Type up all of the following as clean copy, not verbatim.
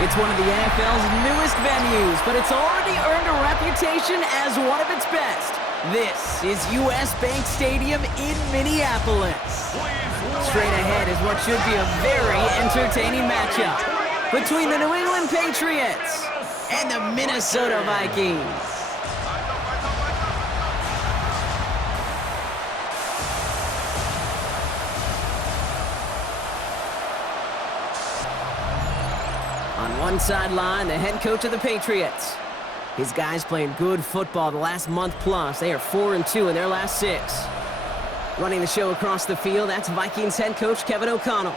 It's one of the NFL's newest venues, but it's already earned a reputation as one of its best. This is US Bank Stadium in Minneapolis. Straight ahead is what should be a very entertaining matchup between the New England Patriots and the Minnesota Vikings. On one sideline, the head coach of the Patriots. His guys playing good football the last month plus. They are 4-2 in their last 6. Running the show across the field, that's Vikings head coach Kevin O'Connell.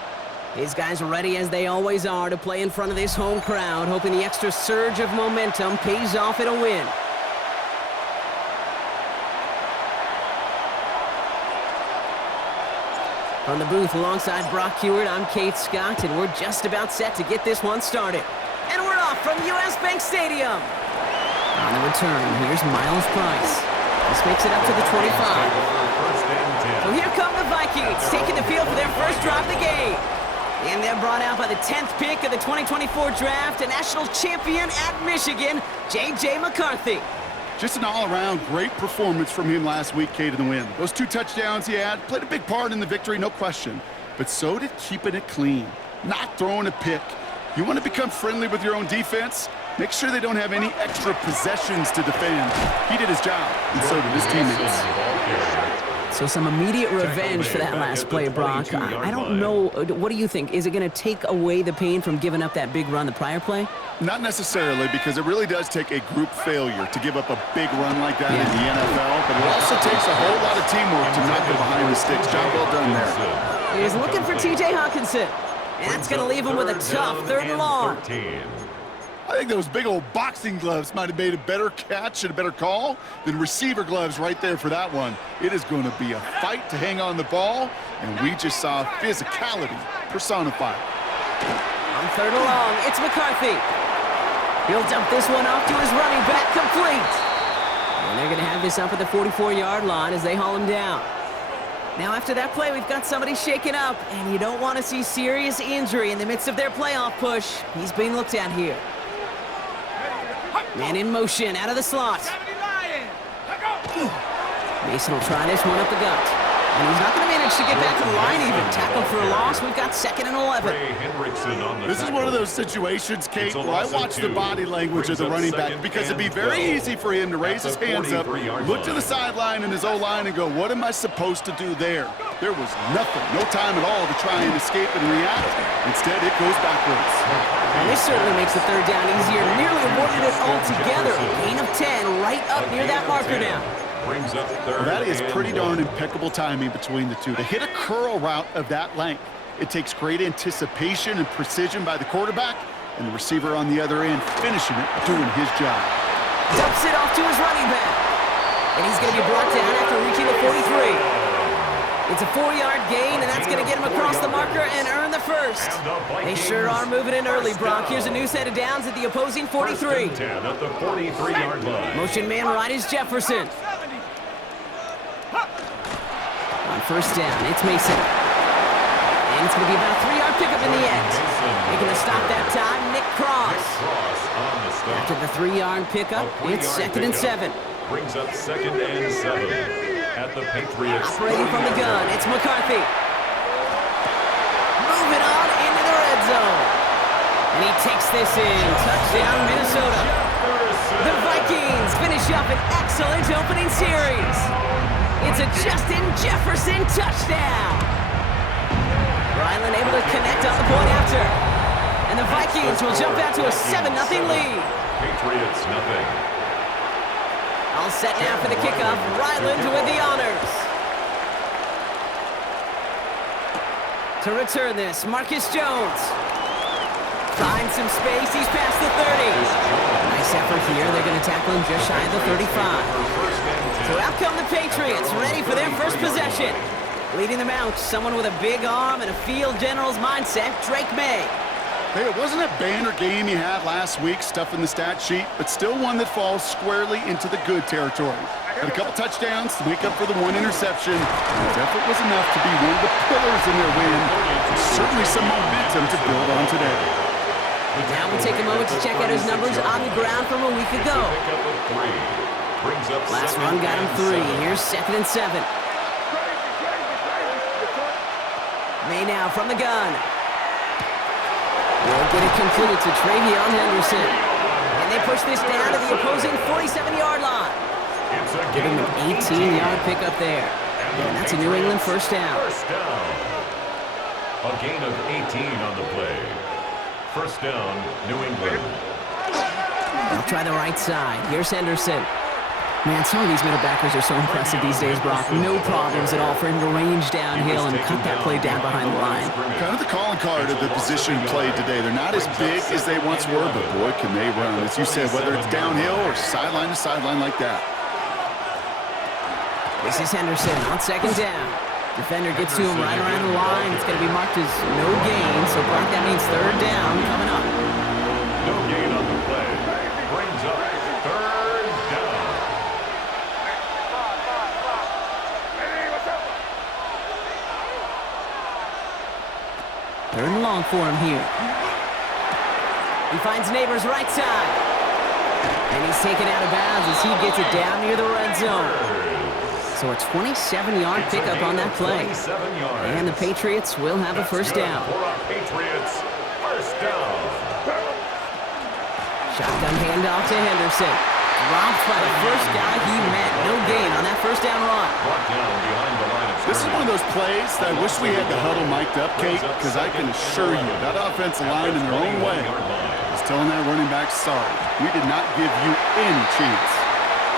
His guys are ready, as they always are, to play in front of this home crowd, hoping the extra surge of momentum pays off in a win. From the booth alongside Brock Heward, I'm Kate Scott, and we're just about set to get this one started. And we're off from US Bank Stadium. On the return, here's Miles Price. This makes it up to the 25. So here come the Vikings, taking the field for their first drive of the game. And they're brought out by the 10th pick of the 2024 draft, a national champion at Michigan, J.J. McCarthy. Just an all-around great performance from him last week, Kate, in the win. Those 2 touchdowns he had played a big part in the victory, no question. But so did keeping it clean, not throwing a pick. You want to become friendly with your own defense? Make sure they don't have any extra possessions to defend. He did his job, and so did his teammates. So some immediate revenge for that last play, Brock. I don't know. What do you think? Is it going to take away the pain from giving up that big run the prior play? Not necessarily, because it really does take a group failure to give up a big run like that in the NFL, but it also takes a whole lot of teamwork to knock it behind the sticks. Job well done there. He's looking for T.J. Hawkinson. And that's going to leave him with a tough 3rd and long. I think those big old boxing gloves might have made a better catch and a better call than receiver gloves right there for that one. It is going to be a fight to hang on the ball, and we just saw physicality personified. On 3rd and long, it's McCarthy. He'll dump this one off to his running back, complete. And they're going to have this up at the 44-yard line as they haul him down. Now after that play, we've got somebody shaken up, and you don't want to see serious injury in the midst of their playoff push. He's being looked at here. Man in motion, out of the slot. Mason will try this one up the gut. And he's not going to manage to get back to the line even. Tackle for a loss. We've got 2nd and 11. This is one of those situations, Kate, where I watch the body language of the running back, because it'd be very easy for him to raise his hands up, look to the sideline and his O-line and go, what am I supposed to do there? There was nothing, no time at all to try and escape and react. Instead, it goes backwards. And this certainly makes the 3rd down easier. Nearly avoided it altogether. Gain of 10 right up near that marker now. Well, that is pretty darn impeccable timing between the two. To hit a curl route of that length, it takes great anticipation and precision by the quarterback, and the receiver on the other end finishing it, doing his job. Dumps it off to his running back. And he's going to be brought down after reaching the 43. It's a 4-yard gain, and that's going to get him across the marker and earn the 1st. They sure are moving in early, Brock. Here's a new set of downs at the opposing 43. At the 43-yard line. Motion man right is Jefferson. On 1st down, it's Mason. And it's going to be about a 3-yard pickup in the end. Making the stop that time, Nick Cross. After the 3-yard pickup, it's 2nd and 7. Brings up 2nd and 7. At the Patriots. Operating from the gun, it's McCarthy. Moving on into the red zone. And he takes this in. Touchdown, Minnesota. The Vikings finish up an excellent opening series. It's a Justin Jefferson touchdown. Ryland able to connect on the point after. And the Vikings will jump out to a 7-0 lead. Patriots nothing. All set now for the kickoff. Ryland with the honors. To return this, Marcus Jones. Finds some space. He's past the 30. Nice effort here. They're going to tackle him just shy of the 35. So out come the Patriots, ready for their first possession. Leading them out, someone with a big arm and a field general's mindset, Drake May. Hey, it wasn't a banner game he had last week, stuff in the stat sheet, but still one that falls squarely into the good territory. Had a couple touchdowns to make up for the 1 interception, and his effort was enough to be one of the pillars in their win. Certainly some momentum to build on today. Now we'll take a moment to check out his numbers on the ground from a week ago. Last run got him 3. Here's 2nd and 7. May now from the gun. Will get it completed to Travion Henderson. And they push this down to the opposing 47-yard line. Give him an 18-yard pickup there. And that's a New England first down. A gain of 18 on the play. First down, New England. They'll try the right side. Here's Henderson. Man, some of these middle backers are so impressive these days, Brock. No problems at all for him to range downhill and cut that play down behind the line. Kind of the calling card of the position played today. They're not as big as they once were, but boy, can they run. As you said, whether it's downhill or sideline to sideline like that. This is Henderson on 2nd down. Defender gets to him right around the line. It's going to be marked as no gain, so Brock, that means 3rd down coming up. No gain on the play. Brings up 3rd down. Third and long for him here. He finds Neighbors right side. And he's taken out of bounds as he gets it down near the red zone. So a 27-yard pickup on that play. And the Patriots will have a first down. Patriots, first down. Shotgun handoff to Henderson. Dropped by the first guy he met. No gain on that first down run. This is one of those plays that I wish we had the huddle mic'd up, Kate, because I can assure you that offensive line in their own way is telling that running back, sorry, we did not give you any chance.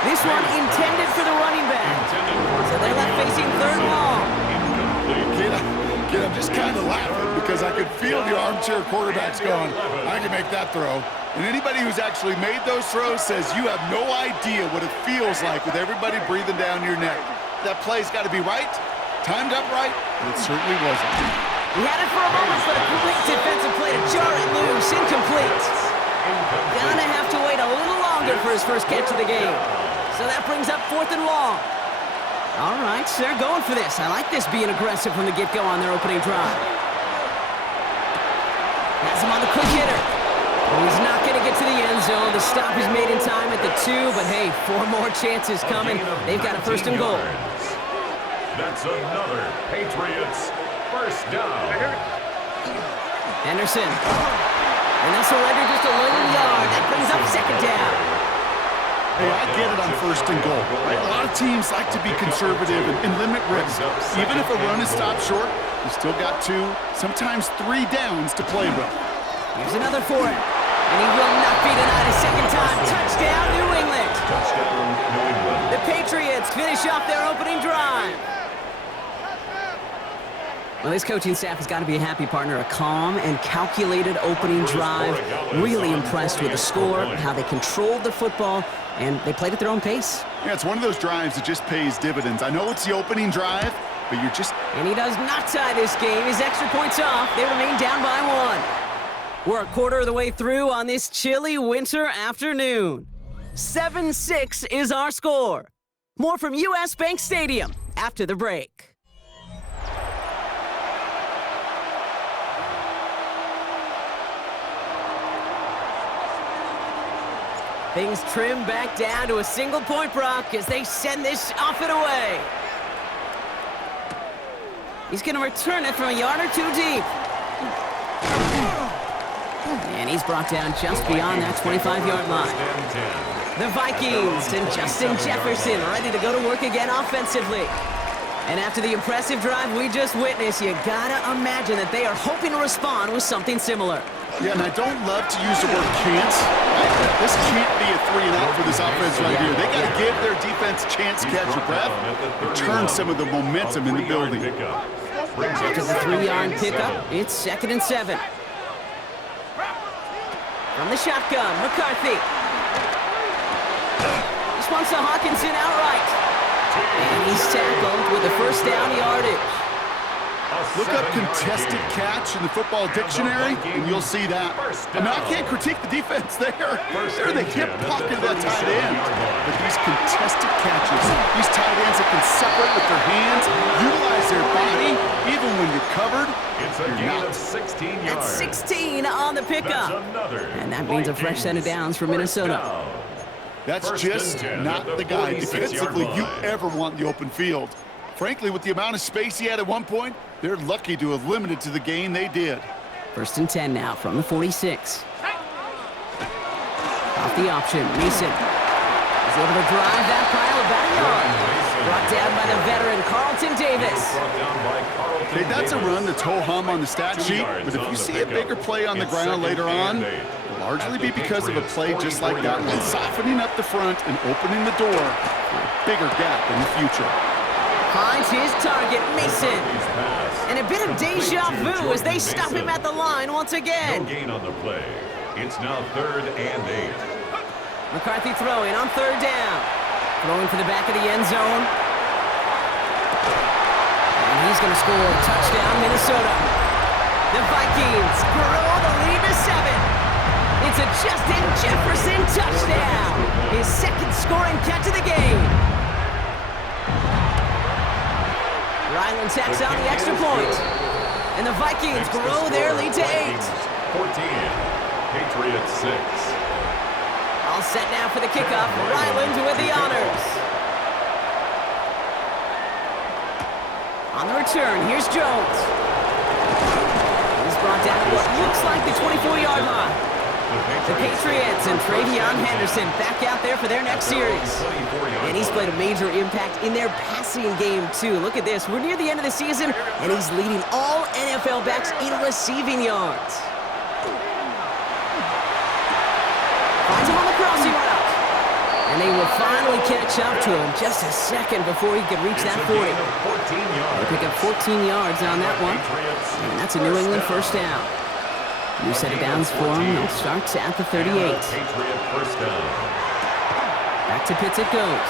This one intended for the running back. So they're left facing 3rd and long. Kid, I'm just kind of laughing because I could feel the armchair quarterbacks going, I can make that throw. And anybody who's actually made those throws says you have no idea what it feels like with everybody breathing down your neck. That play's got to be right, timed up right, and it certainly wasn't. He had it for a moment, but a complete defensive play to jar it loose. Incomplete. Gonna have to wait a little longer for his first catch of the game. So that brings up 4th and long. All right, so they're going for this. I like this being aggressive from the get-go on their opening drive. Has him on the quick hitter. He's not going to get to the end zone. The stop is made in time at the 2, but hey, 4 more chances coming. They've got a 1st and goal. That's another Patriots first down. Henderson. And they'll surrender just a little yard. That brings up 2nd down. Hey, I get it on 1st and goal. Right? A lot of teams like to be conservative and limit risk. Even if a run is stopped short, you still got 2, sometimes 3 downs to play with. Here's another for him. And he will not be denied a second time. Touchdown, New England. Touchdown, New England. The Patriots finish off their opening drive. Well, this coaching staff has got to be a happy partner. A calm and calculated opening drive. Really impressed with the score, how they controlled the football, and they played at their own pace. Yeah, it's one of those drives that just pays dividends. I know it's the opening drive, but you're just... And he does not tie this game. His extra points off. They remain down by 1. We're a quarter of the way through on this chilly winter afternoon. 7-6 is our score. More from US Bank Stadium after the break. Things trim back down to a single point, Brock, as they send this off and away. He's going to return it from a yard or 2 deep. And he's brought down just beyond that 25-yard line. The Vikings and Justin Jefferson ready to go to work again offensively. And after the impressive drive we just witnessed, you gotta imagine that they are hoping to respond with something similar. Yeah, and I don't love to use the word can't. This can't be a 3 and out for this offense right here. They got to give their defense a chance to catch a breath and turn some of the momentum in the building. After the 3-yard pickup, it's 2nd and 7. From the shotgun, McCarthy. This one's to Hawkinson outright. And he's tackled with the first down yardage. Look up contested catch in the football dictionary, and you'll see that. I mean, I can't critique the defense there. They're in the hip pocket of that tight end. But these contested catches, these tight ends that can separate with their hands, utilize their body. Even when you're covered, It's a gain of 16 yards. That's 16 on the pickup. That's another And that means a fresh set of downs for Minnesota. Down. That's First just and 10 not at the guy 46-yard defensively you line. ever want in the open field. Frankly, with the amount of space he had at one point, they're lucky to have limited to the gain they did. First and 10 now from the 46. Off the option, Mason is able to drive that pile about a yard. Brought down by the veteran Carlton Davis. Brought down by Carlton Okay, that's a Davis. run that's ho-hum on the stat 2 sheet, yards but if on you the see a pickup. bigger play on the It's ground second later on, and 8. it'll largely At be the because of a Patriots' play just like that one, 44-yard line. softening up the front and opening the door for a bigger gap in the future. Finds his target, Mason. He's passed. And a bit of deja vu as they stop him at the line once No again. gain on the play. It's now 3rd and 8. McCarthy throwing on 3rd down. Throwing for the back of the end zone. And he's going to score a touchdown, Minnesota. The Vikings grow the lead to 7. It's a Justin Jefferson touchdown. His second scoring catch of the game. Ryland tacks on the extra point. And the Vikings grow their lead to 8. 14. Patriots 6. All set now for the kickoff. Ryland with the honors. On the return, here's Jones. He's brought down at what looks like the 24-yard line. The Patriots and Travion Henderson back out there for their next series. And he's played a major impact in their passing game, too. Look at this. We're near the end of the season, and he's leading all NFL backs in receiving yards. Finds him on the crossing route. And they will finally catch up to him just a second before he can reach that 40. They pick up 14 yards on that one. And that's a New England first down. New set of downs for him. They'll start at the 38. Back to Pitts it goes.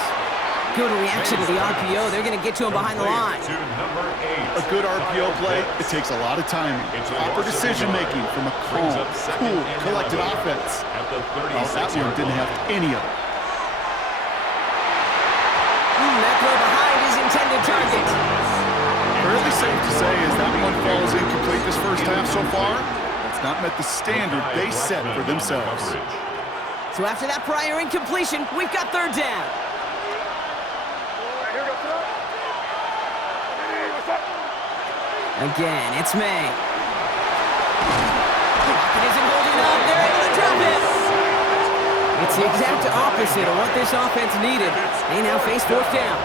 Good reaction to the RPO. They're going to get to him behind the line. A good RPO play, it takes a lot of timing. Proper decision-making from a calm, cool, collected offense. Well, that one didn't have any of it. That throw behind his intended target. Fairly safe to say as that one falls incomplete this first half so far, it's not met the standard they set for themselves. So after that prior incompletion, we've got 3rd down. Again, it's May. Pocket isn't holding up. They're able to drop it. It's the exact opposite of what this offense needed. They now face 4th down.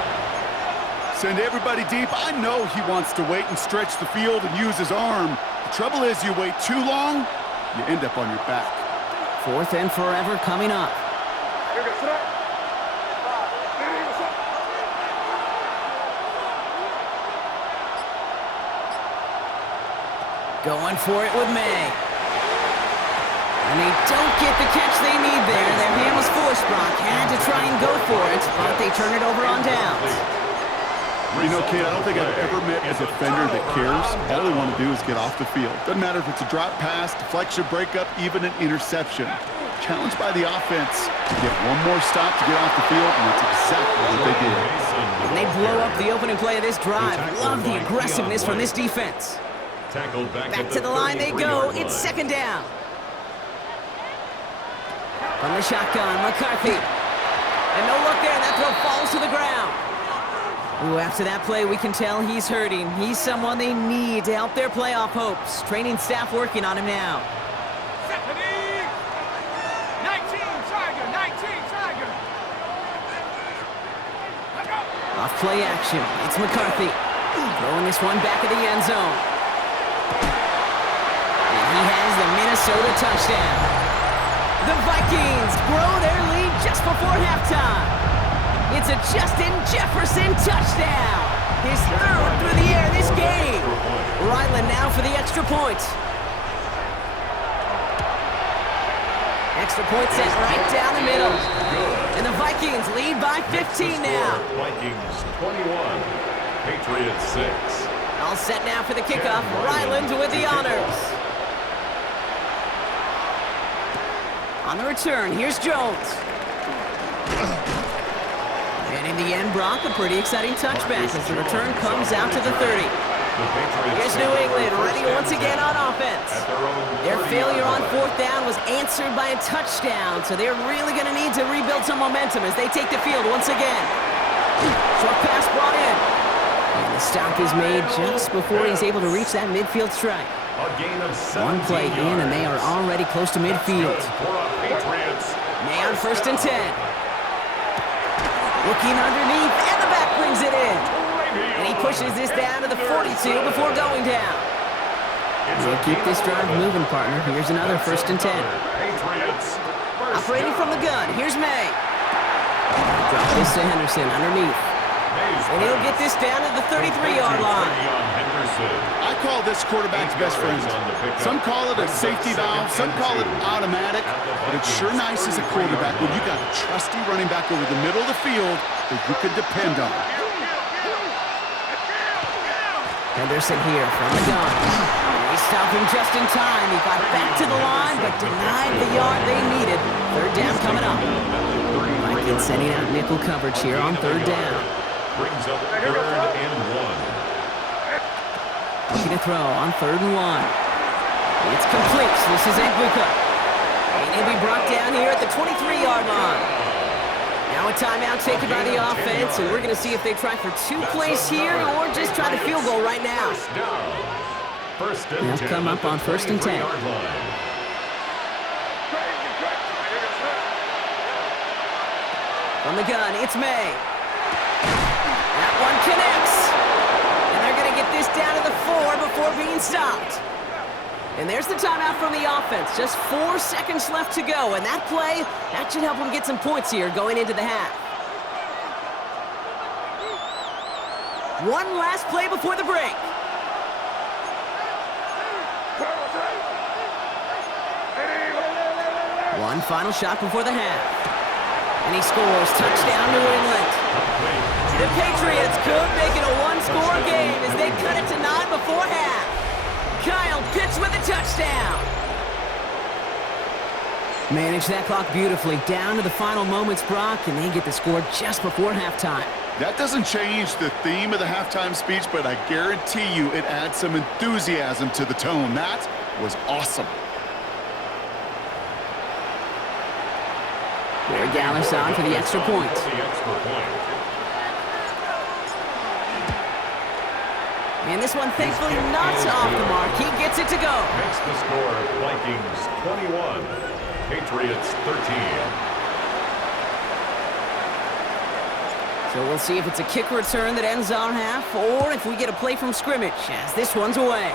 Send everybody deep. I know he wants to wait and stretch the field and use his arm. The trouble is you wait too long, you end up on your back. 4th and forever coming up. Going for it with May. And they don't get the catch they need there. Their hand was forced. Brock had to try and go for it, but they turn it over on downs. You know, kid, I don't think I've ever met a defender that cares. All they want to do is get off the field. Doesn't matter if it's a drop pass, deflection, breakup, even an interception. Challenged by the offense to get one more stop to get off the field, and that's exactly what they did. And they blow up the opening play of this drive. Love the aggressiveness from this defense. Back to the line they go. It's 2nd down. From the shotgun, McCarthy. And no look there, and that throw falls to the ground. Ooh, after that play, we can tell he's hurting. He's someone they need to help their playoff hopes. Training staff working on him now. 19 Tiger. Off play action, it's McCarthy. Throwing this one back of the end zone. And he has the Minnesota touchdown. The Vikings grow their lead just before halftime. It's a Justin Jefferson touchdown. His 3rd through the air this game. Ryland now for the extra point. Extra point set right down the middle. And the Vikings lead by 15 now. Vikings 21, Patriots 6. All set now for the kickoff. Ryland with the honors. On the return, here's Jones. And in the end, Brock, a pretty exciting touchback as the return comes out to the 30. Here's New England ready once again on offense. Their failure on 4th down was answered by a touchdown, so they're really going to need to rebuild some momentum as they take the field once again. Short pass brought in. And the stop is made just before he's able to reach that midfield strike. One play in, and they are already close to midfield. May on 1st and 10. Looking underneath, and the back brings it in. And he pushes this down to the 42 before going down. We'll keep this drive moving, partner. Here's another 1st and 10. Operating from the gun, here's May. Drop this to Henderson underneath. And he'll get this down to the 33-yard line. I call this quarterback's best friend. Some call it a safety valve, some call it automatic, but it's sure nice as a quarterback when you got a trusty running back over the middle of the field that you can depend on. Henderson here from the gun. He stopped him just in time. He got back to the line, but denied the yard they needed. 3rd down coming up. Vikings sending out nickel coverage here on 3rd down. Brings up 3rd and 1. Looking to throw on 3rd and 1. It's complete, so this is Egbuka. And he'll be brought down here at the 23-yard line. Now a timeout taken by the offense, and we're going to see if they try for 2 plays here or just try the field goal right now. They'll come up on 1st and 10. From the gun, it's May. That one connects. And they're going to get this down to the 4 before being stopped. And there's the timeout from the offense. Just 4 seconds left to go. And that play, that should help them get some points here going into the half. One last play before the break. One final shot before the half. And he scores. Touchdown, New England. The Patriots could make it a one-score game as they cut it to 9 before half. Kyle Pitts with a touchdown. Manage that clock beautifully. Down to the final moments, Brock, and they get the score just before halftime. That doesn't change the theme of the halftime speech, but I guarantee you it adds some enthusiasm to the tone. That was awesome. There Dallas on for the extra point. And this one thankfully not off the mark. He gets it to go. Makes the score Vikings 21, Patriots 13. So we'll see if it's a kick return that ends our half or if we get a play from scrimmage as this one's away.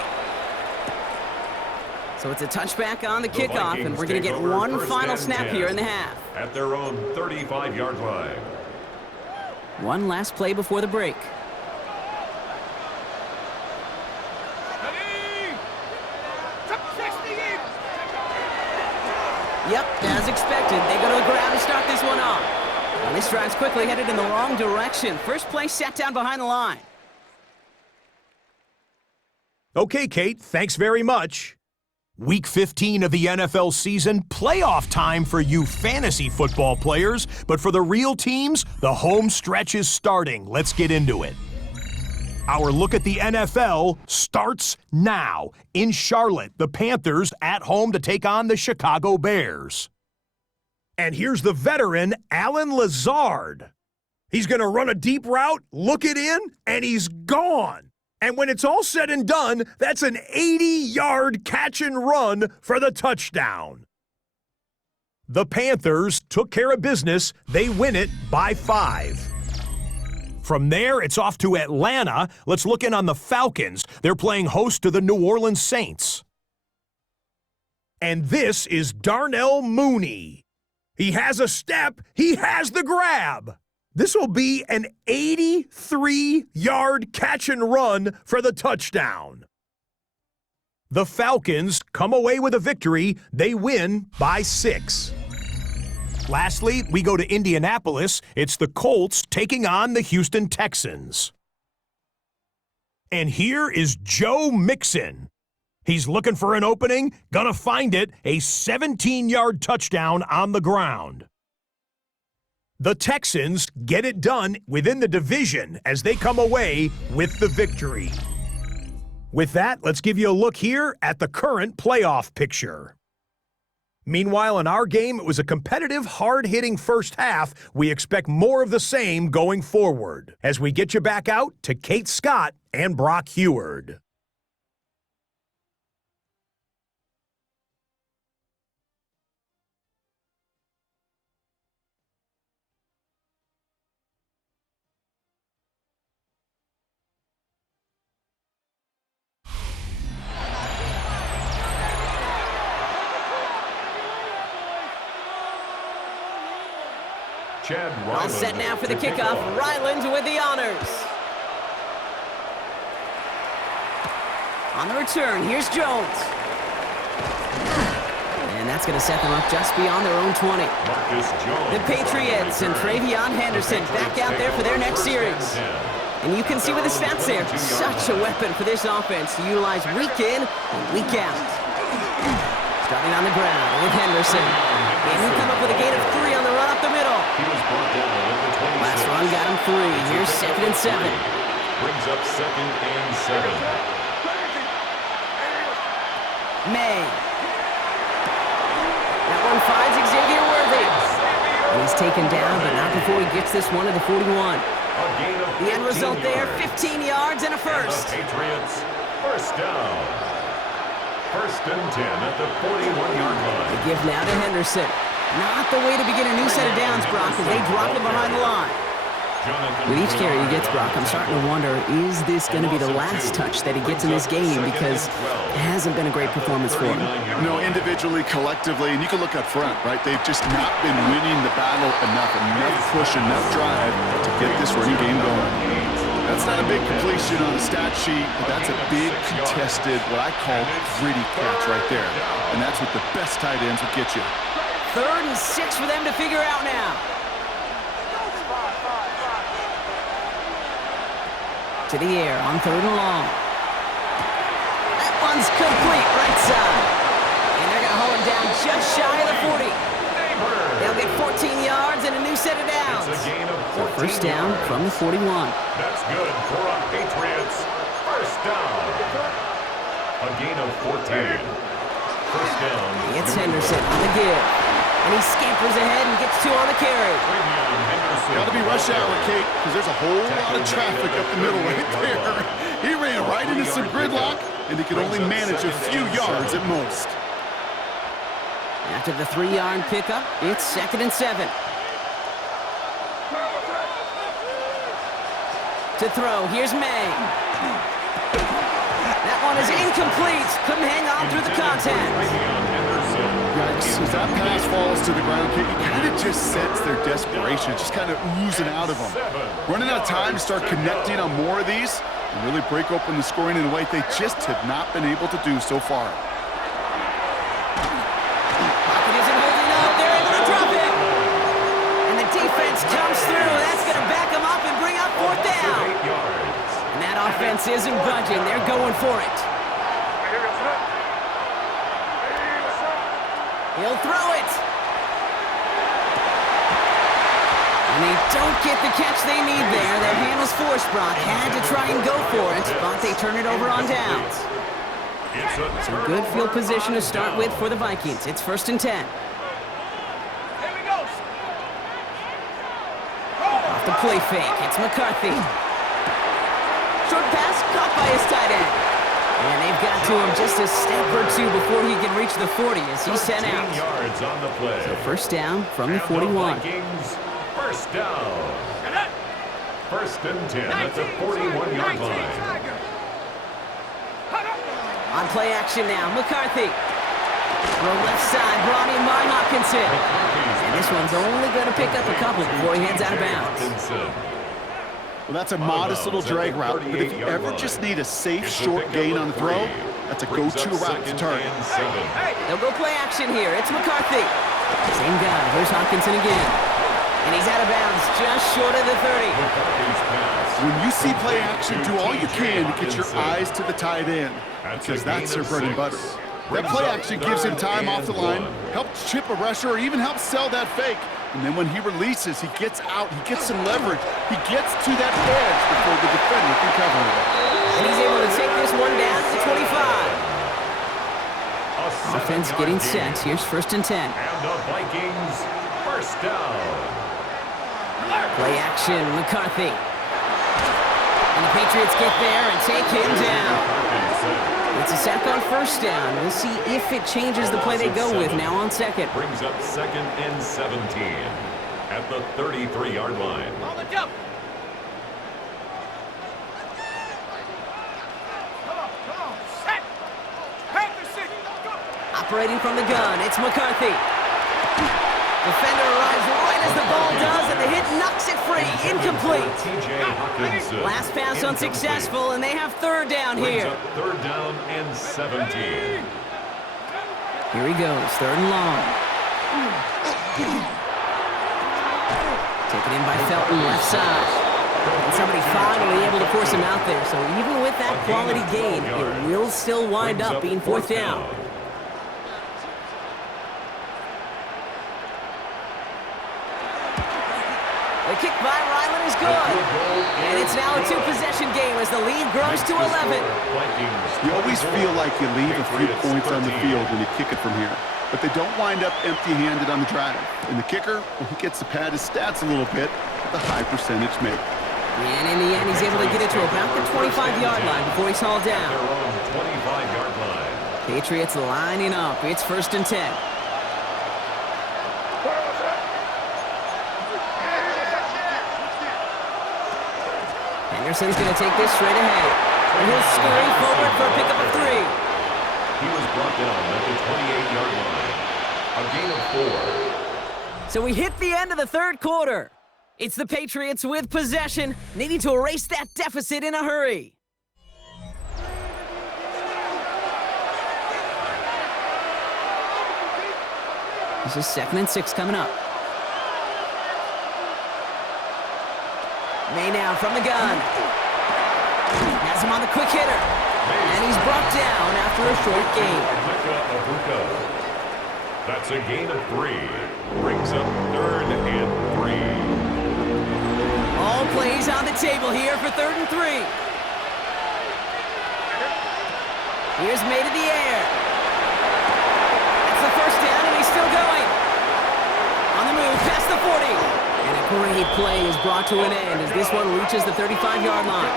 So it's a touchback on the kickoff, and we're going to get one final snap here in the half. At their own 35-yard line. One last play before the break. Yep, as expected, they go to the ground to start this one off. And this drive's quickly headed in the wrong direction. First play sat down behind the line. Okay, Kate, thanks very much. Week 15 of the NFL season, playoff time for you fantasy football players, but for the real teams, the home stretch is starting. Let's get into it. Our look at the NFL starts now. In Charlotte, the Panthers at home to take on the Chicago Bears. And here's the veteran, Allen Lazard. He's going to run a deep route, look it in, and he's gone. And when it's all said and done, that's an 80-yard catch and run for the touchdown. The Panthers took care of business. They win it by 5. From there, it's off to Atlanta. Let's look in on the Falcons. They're playing host to the New Orleans Saints. And this is Darnell Mooney. He has a step. He has the grab. This will be an 83-yard catch and run for the touchdown. The Falcons come away with a victory. They win by 6. Lastly, we go to Indianapolis. It's the Colts taking on the Houston Texans. And here is Joe Mixon. He's looking for an opening, gonna find it, a 17-yard touchdown on the ground. The Texans get it done within the division as they come away with the victory. With that, let's give you a look here at the current playoff picture. Meanwhile, in our game, it was a competitive, hard-hitting first half. We expect more of the same going forward. As we get you back out to Kate Scott and Brock Heward. All set now for the kickoff. Ryland with the honors. On the return, here's Jones. And that's going to set them up just beyond their own 20. The Patriots and Travion Henderson back out there for their next series. And you can see with the stats there, such a weapon for this offense to utilize week in and week out. Starting on the ground with Henderson. And we come up with a gain of 3 on the run up the middle. Last run got him 3. Here's 2nd and 7. Brings up 2nd and 7. May. That one finds Xavier Worthy. And he's taken down, but not before he gets this one to the 41. The end result there, 15 yards and a first. And the Patriots, first down. 1st and 10 at the 41-yard line. The give now to Henderson. Not the way to begin a new set of downs, Brock, as they drop him behind the line. With each carry he gets, Brock, I'm starting to wonder, is this going to be the last touch that he gets in this game? Because it hasn't been a great performance for him. No, individually, collectively, and you can look up front, right? They've just not been winning the battle enough push, enough drive to get this running game going. That's not a big completion on the stat sheet, but that's a big contested, what I call gritty catch right there. And that's what the best tight ends will get you. 3rd and 6 for them to figure out now. To the air on 3rd and long. That one's complete, right side. And they're going to hold him down just shy of the 40. They'll get 14 yards and a new set of downs. So first down from the 41. That's good for a Patriots. First down. A gain of 14. First down. It's Henderson on the give. And he scampers ahead and gets 2 on the carry. Got to be rush hour, Kate, because there's a whole lot of traffic up the middle right there. He ran right into some gridlock, and he could only manage a few yards at most. After the 3-yard pickup, it's 2nd and 7. To throw, here's May. That one is incomplete. Couldn't hang on through the contact. Yikes, as that pass falls to the ground, Kate, you kind of just sense their desperation, just kind of oozing out of them. Running out of time to start connecting on more of these and really break open the scoring in a way they just have not been able to do so far. Comes through, that's going to back him up and bring up 4th down. And that offense isn't budging, they're going for it. He'll throw it. And they don't get the catch they need there. Their hand was forced, Brock. Had to try and go for it, but they turn it over on downs. So good field position to start with for the Vikings. It's 1st and 10. The play fake, it's McCarthy. Short pass caught by his tight end. And they've got to him just a step or 2 before he can reach the 40 as he's sent out. Yards on the play. So first down from the 41. Vikings, first down. 1st and 10 at the 41-yard line. On play action now, McCarthy. From left side, brought in by Hawkinson. And this one's only going to pick up a couple before he heads out of bounds. Well, that's a modest little drag route, but if you ever just need a safe, short gain on the throw, that's a go-to route to target. They'll go play action here. It's McCarthy. Same guy. Here's Hawkinson again. And he's out of bounds just short of the 30. When you see play action, do all you can to get your eyes to the tight end, because that's their bread and butter. That play action gives him time off the line, helps chip a rusher, or even helps sell that fake. And then when he releases, he gets out, he gets some leverage. He gets to that edge before the defender can cover him. And he's able to take this one down to the 25. Offense getting set. Here's 1st and 10. And the Vikings, first down. Play action, McCarthy. And the Patriots get there and take him down. It's a sack on 1st down. We'll see if it changes the play they go with now on 2nd. Brings up 2nd and 17 at the 33-yard line. On the jump. Come on, set. Panther 6, go. Operating from the gun, it's McCarthy. Defender arrives right as the ball does, and the hit knocks it free. Incomplete. T.J. Hawkinson. Last pass unsuccessful, and they have 3rd down here. Brings up 3rd down and 17. Here he goes, 3rd and long. Taken in by Felton, left side. And somebody finally able to force him out there. So even with that quality gain, it will still wind up being 4th down. The kick by Ryland is good. And it's now a 2-possession game as the lead grows to 11. You always feel like you leave a few points on the field when you kick it from here. But they don't wind up empty-handed on the drive. And the kicker, well, he gets to pad his stats a little bit with a high percentage make. And in the end, he's able to get it to about the 25-yard line before he's hauled down. 25-yard line. Patriots lining up. It's 1st and 10. Henderson's going to take this straight ahead. And he'll scurry forward for a pickup of 3. He was brought down at the 28-yard line. A gain of 4. So we hit the end of the 3rd quarter. It's the Patriots with possession, needing to erase that deficit in a hurry. This is 2nd and 6 coming up. May now from the gun. Has him on the quick hitter. And he's brought down after a short gain. That's a gain of 3. Brings up 3rd and 3. All plays on the table here for 3rd and 3. Here's May to the air. That's the 1st down, and he's still going. On the move, past the 40. And a great play is brought to an end as this one reaches the 35-yard line.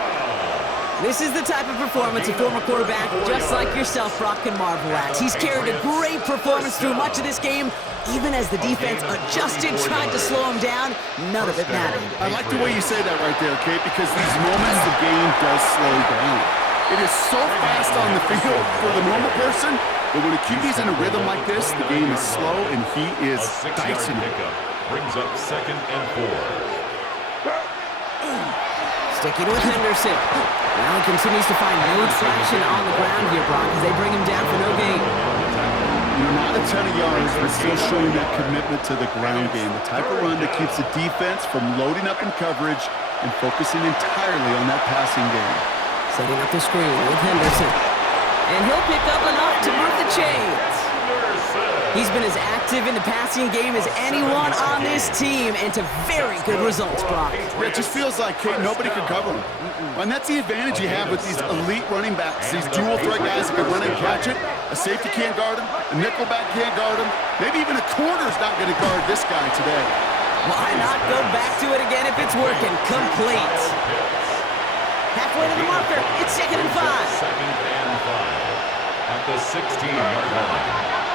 This is the type of performance a former quarterback just like yourself, Brock, can marvel at. He's carried a great performance through much of this game, even as the defense adjusted, tried to slow him down. None of it mattered. I like the way you say that right there, Kate, because these moments the game does slow down. It is so fast on the field for the normal person, but when a QB's in a rhythm like this, the game is slow and he is dicing it. Brings up 2nd and 4. Sticking with Henderson. Now he continues to find no traction on the ground here, Brock, as they bring him down for no gain. Not a ton of yards, but still showing that commitment to the ground game. The type of run that keeps the defense from loading up in coverage and focusing entirely on that passing game. Setting up the screen with Henderson. And he'll pick up enough to move the chains. He's been as active in the passing game as anyone on this team, and to very good results, Brock. Yeah, it just feels like, Kate, nobody can cover him. And that's the advantage you have with these elite running backs, these dual threat guys that can run and catch it. A safety can't guard him, a nickelback can't guard him, maybe even a corner's not going to guard this guy today. Why not go back to it again if it's working? Complete. Halfway to the marker, it's 2nd and 5. 2nd and 5 at the 16-yard line.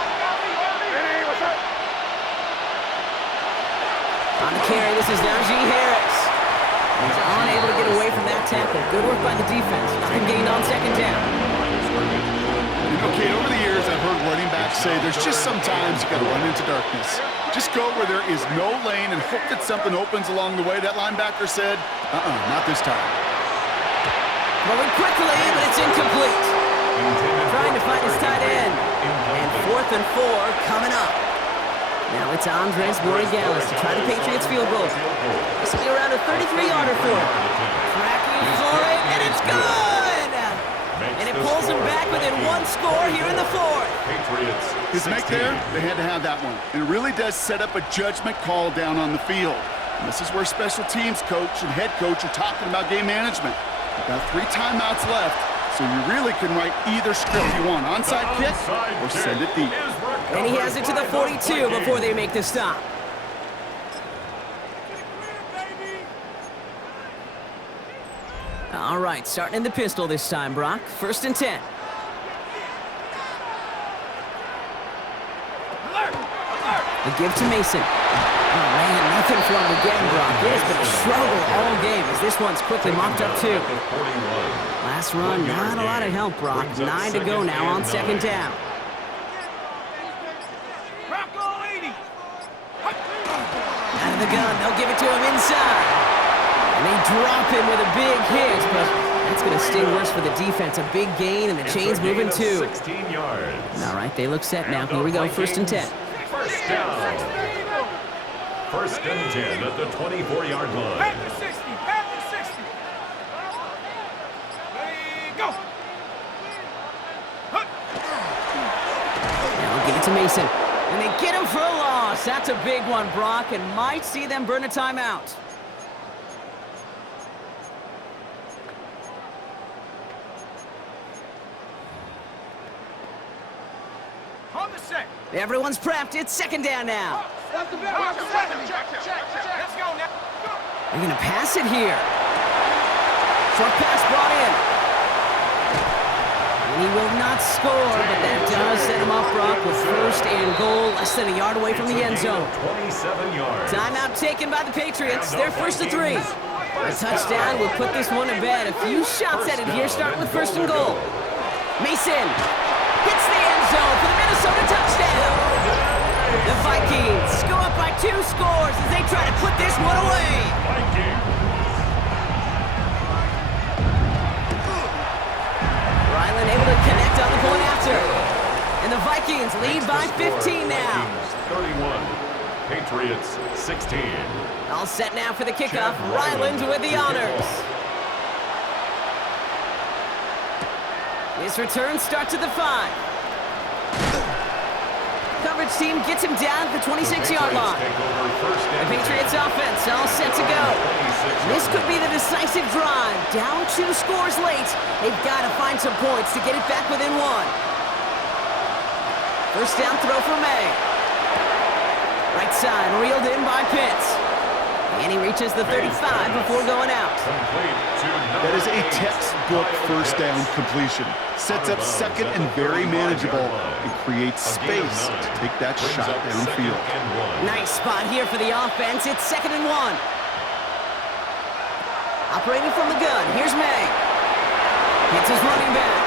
On the carry, this is Najee Harris. He's unable to get away from that tackle. Good work by the defense. Nothing gained on 2nd down. You know, Kate, over the years, I've heard running backs say there's just sometimes you got to run into darkness. Just go where there is no lane and hope that something opens along the way. That linebacker said, not this time. Throwing quickly, but it's incomplete. Trying to find his tight end. And 4th and 4 coming up. Now it's Andres Borregales to try the Patriots field goal. This will be around a 33-yarder for him. Tracking for it, and it's good! And it pulls them back within one score here in the fourth. Patriots His make 16. there, they had to have that one. And it really does set up a judgment call down on the field. And this is where special teams coach and head coach are talking about game management. You've got 3 timeouts left, so you really can write either script you want. Onside kick or send it deep. And he has it to the 42 before they make the stop. All right, starting in the pistol this time, Brock. 1st and 10. The give to Mason. Oh, man, nothing for him again, Brock. It has been a struggle all game as this one's quickly mopped up, too. Last run, not a lot of help, Brock. 9 to go now on 2nd down. Out of the gun, they'll give it to him inside. And they drop him with a big hit, but that's going to sting worse for the defense. A big gain, and the chain's moving, too. 16 yards. All right, they look set now. Here we go, 1st and 10. First down. 1st and 10 at the 24-yard line. Panther 60, Panther 60. Ready, go. Now give it to Mason. And they get him for a loss. That's a big one, Brock, and might see them burn a timeout. On the set. Everyone's prepped. It's 2nd down now. Let's go now. They're going to pass it here. Short pass brought in. And he will not score, but that does set him up, Brock, with 1st and goal, less than a yard away from the end zone. 27 yards. Timeout taken by the Patriots. They're 1st and 3. A touchdown will put this one to bed. A few shots at it here, starting with 1st and goal. Mason hits the end zone for the Minnesota touchdown. The Vikings go up by 2 scores as they try to put this one away. Ryland able to connect on the point after. And the Vikings lead by 15 now. Vikings 31. Patriots 16. All set now for the kickoff. Ryland with the honors. His return starts at the 5. Coverage team gets him down at the 26-yard line. The Patriots offense all set to go. This could be the decisive drive. Down 2 scores late. They've got to find some points to get it back within 1. 1st down throw for May. Right side reeled in by Pitts. And he reaches the 35 before going out. That is a textbook 1st down completion. Sets up 2nd and very manageable and creates space to take that shot downfield. Nice spot here for the offense. It's 2nd and 1. Operating from the gun, here's May. Hits his running back.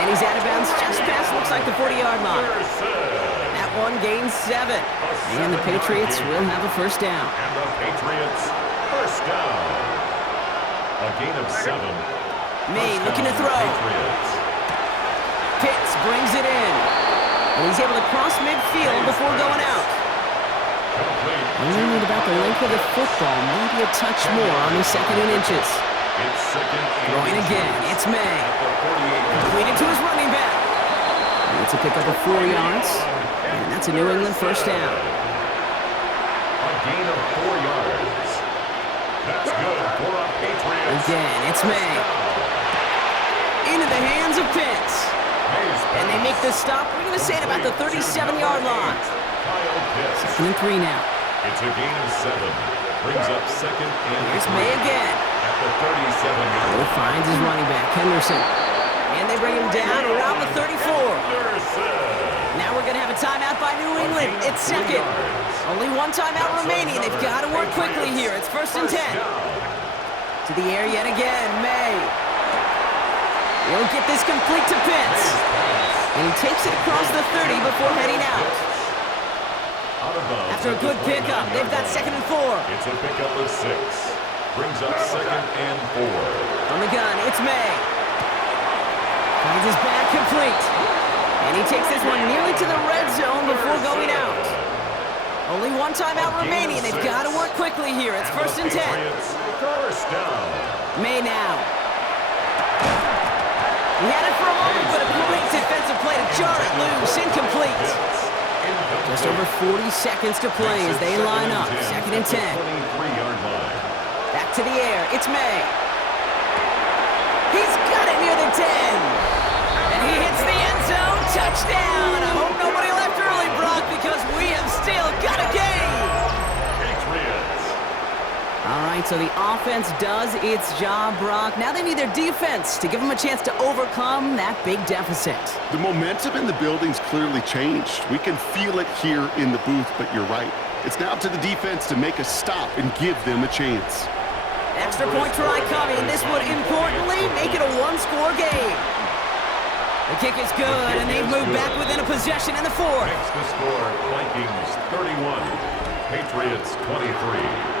And he's out of bounds just past, looks like the 40-yard line. That one gains 7. And the Patriots will have a 1st down. And the Patriots 1st down. A gain of 7. May looking to throw. Patriots. Pitts brings it in. And he's able to cross midfield before going out. Only need about the length of the football, maybe a touch more on the 2nd and inches. It's 2nd and Throwing again, it's May. Completed to his running back. And it's a pickup of 4 yards. And that's a New England 1st down. A gain of 4 yards. That's good for a Patriots. Again, it's May. Into the hands of Pitts. And they make the stop. We're going to say it about the 37-yard line. 2nd and 3 now. It's a gain of 7. Brings up 2nd and 3. Here's May again. At the 37-yard He finds his running back, Henderson. And they bring him down around the 34. Now we're going to have a timeout by New England. It's 2nd. Only 1 timeout remaining. They've got to work quickly here. It's 1st and 10. To the air yet again, May. He'll get this complete to Pitts. And he takes it across the 30 before heading out. After a good pickup, they've got 2nd and 4. It's a pickup of 6. Brings up 2nd and 4. On the gun, it's May. Finds his back complete. And he takes this one nearly to the red zone before going out. Only 1 timeout remaining. They've got to work quickly here. It's 1st and 10. 1st down. May now. He had it for a moment, but a great defensive play to jar it loose. Incomplete. Just over 40 seconds to play as they line up. 2nd and 10. 23-yard line. Back to the air. It's May. He's got it near the 10. And he hits the end zone. Touchdown. I hope nobody left early, Brock, because we have still got a game. Patriots. All right, so the offense does its job, Brock. Now they need their defense to give them a chance to overcome that big deficit. The momentum in the building's clearly changed. We can feel it here in the booth, but you're right. It's now up to the defense to make a stop and give them a chance. Extra point try coming. This would importantly make it a one-score game. The kick is good, and they've moved back within a possession in the 4th. Makes the score Vikings 31, Patriots 23.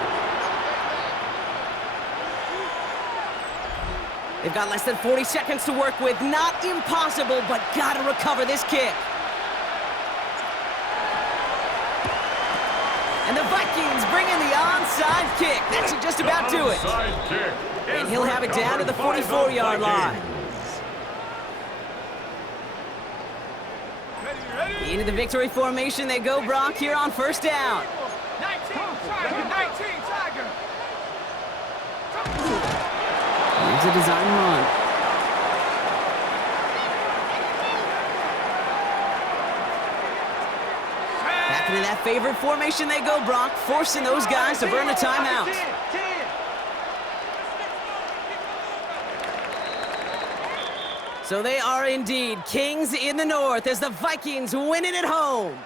They've got less than 40 seconds to work with. Not impossible, but gotta recover this kick. And the Vikings bring in the onside kick. That should just about do it. Onside kick. And he'll have it down to the 44-yard line. Into the victory formation they go, Brock, here on 1st down. 19 Tiger. Here's a design run. Back into that favorite formation they go, Brock, forcing those guys to burn a timeout. So they are indeed kings in the north as the Vikings win it at home.